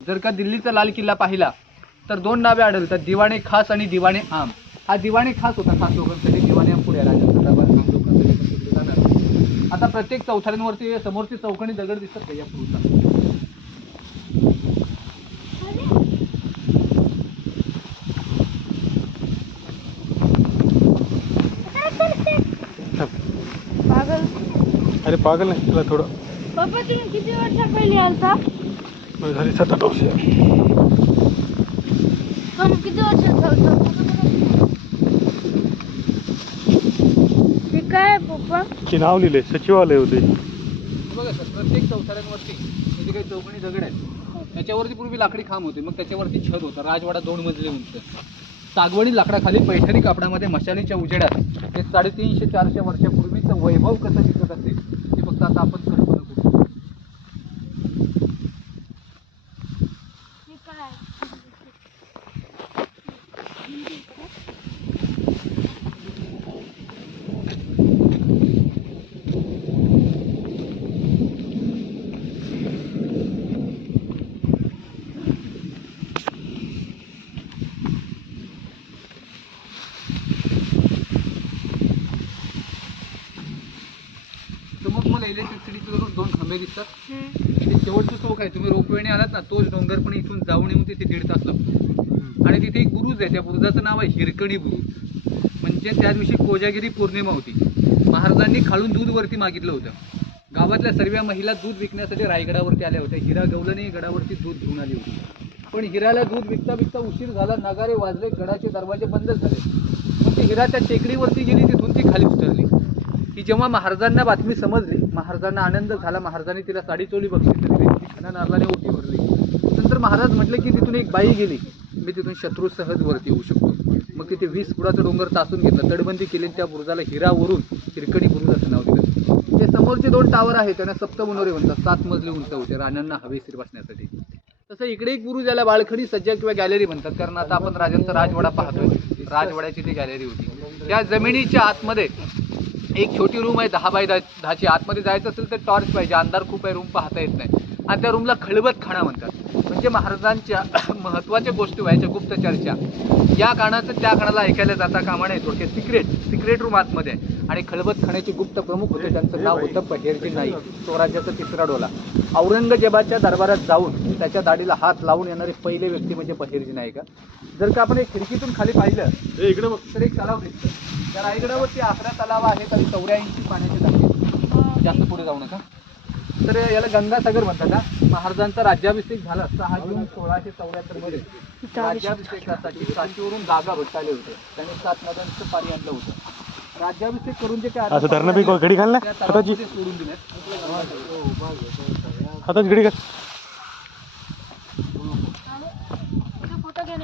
जर का दिल्लीचा लाल किल्ला पाहिला तर दोन नावे आढळतात, दिवाणे खास आणि दिवाणे आम. हा दिवाणे खास होता खास लोकांसाठी, दिवाणे आम पुढे राजाचा दरबार खास लोकांसाठी पण तिकडे जाणार. आता प्रत्येक चौथऱ्यांवरती समोरची चौकणी दगड दिसतात का या पुढचा? पागल. अरे पागल नाही तुला थोडं. पप्पा तुम्ही किती वर्ष पहिले आलता? झाली 7-8 वर्ष. तुम्ही किती वर्षाचा होता? हे काय पप्पा? की नाव लिहिले सचिवालय होते. बघा सर, प्रत्येक चौथऱ्यांवरती म्हणजे काही चौकणी दगड आहेत, त्याच्यावरती पूर्वी लाकडी खांब होते, मग त्याच्यावरती छत होता. राजवाडा 2 मजले उंच, सागवणी लाकडाखाली पैठणी कापडामध्ये मशालीच्या उजेडात ते 350-400 वर्षापूर्वीचं वैभव कसं दिसत असेल ते फक्त आता आपण कल्पना करू. हे काय? समोर तुम्हाला इलेक्ट्रिसिटीचे 2 खंबे दिसतात. ते शेवटचं चौक आहे. तुम्ही रोपवेने आलात ना, तोच डोंगर पण इथून जाऊन येऊन तिथे 1.5 तास लागतो. आणि तिथे एक बुरुज आहे, त्या बुरुजाचं नाव आहे हिरकणी बुरुज. म्हणजे त्या दिवशी कोजागिरी पौर्णिमा होती. महाराजांनी खालून दूध वरती मागितलं होतं. गावातल्या सर्व महिला दूध विकण्यासाठी रायगडावरती आल्या होत्या. हिरा गवलने गडावरती दूध घेऊन आली होती. पण हिराला दूध विकता विकता उशीर झाला, नगारे वाजले, गडाचे दरवाजे बंद झाले. मग ती हिरा त्या टेकडीवरती गेली, तिथून ती खाली उतरली. ती जेव्हा महाराजांना बातमी समजली, महाराजांना आनंद झाला. महाराजांनी तिला साडी चोली बक्षीस दिली, खाना नारळाने ओटी भरली. नंतर महाराज म्हटले की तिथून एक बाई गेली, मी तिथून शत्रू सहज वरती येऊ शकतो. मग तिथे 20 फुटाचं डोंगर तासून घेतलं, तडबंदी केली, त्या बुरुजाला हिरावरून हिरकणी बुरुज असं नाव दिलं. ते समोरचे 2 टावर आहेत, त्यांना सप्तमनोरे म्हणतात. 7 मजले उंच होते राजांना हवेशीर बसण्यासाठी. तसं इकडे एक बुरुज, याला बाळखडी सज्जा किंवा गॅलरी म्हणतात, कारण आता आपण राजांचा राजवाडा पाहतोय. राजवाड्याची ती गॅलरी होती. त्या जमिनीच्या आतमध्ये एक छोटी रूम आहे 10 बाय 10ची. आतमध्ये जायचं असेल तर टॉर्च पाहिजे, अंधार खूप आहे, रूम पाहता येत नाही. आणि त्या रूमला खळबत खाणा म्हणतात. म्हणजे महाराजांच्या महत्त्वाच्या गोष्टी व्हायच्या, गुप्त चर्चा, या कानाचं त्या कानाला ऐकायला जाता कामा नये. थोडक्यात सिक्रेट रूम आतमध्ये आहे. आणि खळबत खाण्याचे गुप्त प्रमुख होते, त्यांचं नाव होतं बहिर्जी नाईक. स्वराज्याचा 3रा डोला. औरंगजेबाच्या दरबारात जाऊन त्याच्या दाढीला हात लावून येणारे पहिले व्यक्ती म्हणजे बहिर्जी नाईक. जर का आपण एक खिडकीतून खाली पाहिलं इकडे बघ, तर एक तलाव दिसतं. त्या रायगडावरती 11 तलाव आहेत आणि 84 पाण्याचे टाके. जास्त पुढे जाऊ नका. तर याला गंगासागर म्हणतात. का महाराजांचा राज्याभिषेक झाला 6 जून 1674 मध्ये. राज्याभिषेकासाठी काशीवरून जागा भटकाले होते. त्याने 7 नद्यांचं पाणी आणलं होतं. राज्याभिषेक करून जे काय असं धरणं बी घडी घाल ना हाताची, सोडून दिल्यात. हाताची घडी घाल. फोटो घे.